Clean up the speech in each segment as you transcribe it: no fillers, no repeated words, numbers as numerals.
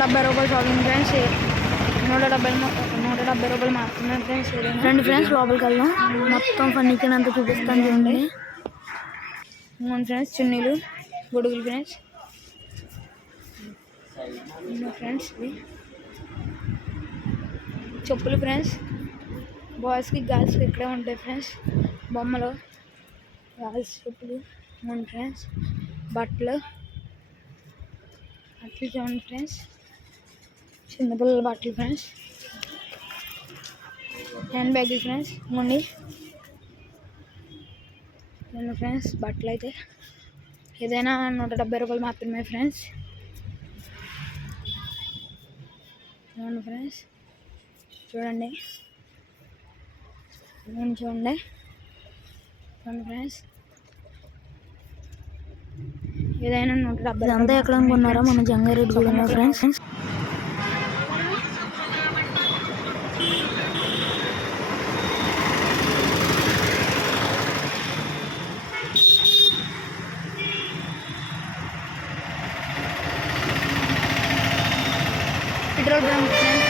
రూపాయలు shopping friends. 170 రూపాయలు మాత్రమే ఫ్రెండ్స్. రండి ఫ్రెండ్స్ లోపలికి వెళ్దాం. మొత్తం ఫర్నిచర్ అంతా చూపిస్తాను చూడండి. ఫ్రెండ్స్ చున్నీలు, గొడుగులు ఫ్రెండ్స్. ఫ్రెండ్స్ చెప్పులు ఫ్రెండ్స్. బాయ్స్కి గర్ల్స్కి ఇక్కడే ఉంటాయి ఫ్రెండ్స్. బొమ్మలు, గర్ల్స్ చెప్పులు ఫ్రెండ్స్. బట్టలు చూడండి ఫ్రెండ్స్. చిన్నపిల్లల బట్టలు ఫ్రెండ్స్. హ్యాండ్ బ్యాగులు ఫ్రెండ్స్. ఫ్రెండ్స్ బట్టలు అయితే ఏదైనా 170 రూపాయలు మాత్రమే ఫ్రెండ్స్. ఫ్రెండ్స్ చూడండి ఫ్రెండ్స్. ఏదైనా 170. అంతా ఎక్కడ అనుకున్నారా? మన జంగారెడ్డి కూడా ఫ్రెండ్స్. Petrol bunk friends.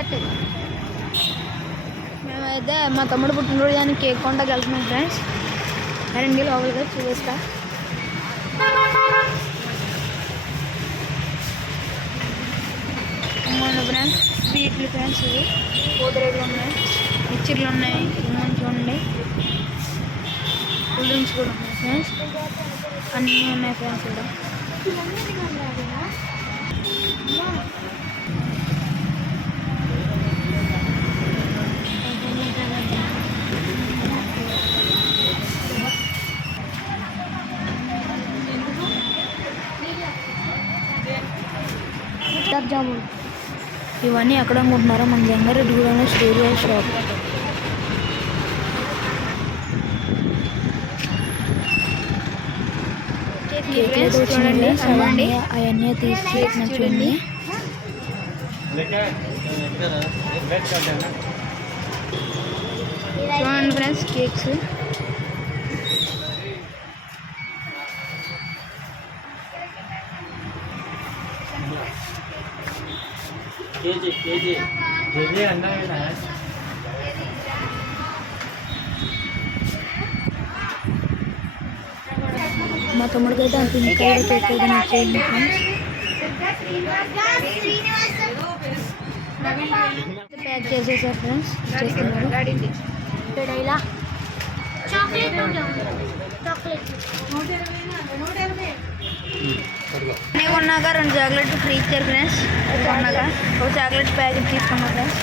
అది మేమైతే మా తమ్ముడు పుట్టినరోజు అని కేక్ కొండకి వెళ్తున్నాం ఫ్రెండ్స్. రండి లోపలిగా చూపిస్తా. ఫ్రెండ్స్ స్వీట్లు ఫ్రెండ్స్. ఇవి పూతరేకులు ఉన్నాయి, మిక్చర్లు ఉన్నాయి. చూడండి కూల్ డ్రింక్స్ కూడా ఉన్నాయి ఫ్రెండ్స్. అన్నీ ఉన్నాయి ఫ్రెండ్స్. ఇక్కడ జామున్ ఇవన్నీ ఎక్కడ అమ్ముకుంటున్నారో? మన జంగారెడ్డి కూడా స్టేడియా షాప్. చూడండి అవన్నీ తీసి చూడండి. Friends cakes. మా తమ్ముడికి అయితే అంత ఇంకా కేక్ ఏదైనా చేయండి ఫ్రెండ్స్. ప్యాక్ చేసేసారు ఫ్రెండ్స్. ఇలా కొన్నాక 2 చాక్లెట్లు ఫ్రీ ఇచ్చారు ఫ్రెండ్స్. కొన్నాక ఒక చాక్లెట్ ప్యాకెట్ తీసుకున్నాం ఫ్రెండ్స్.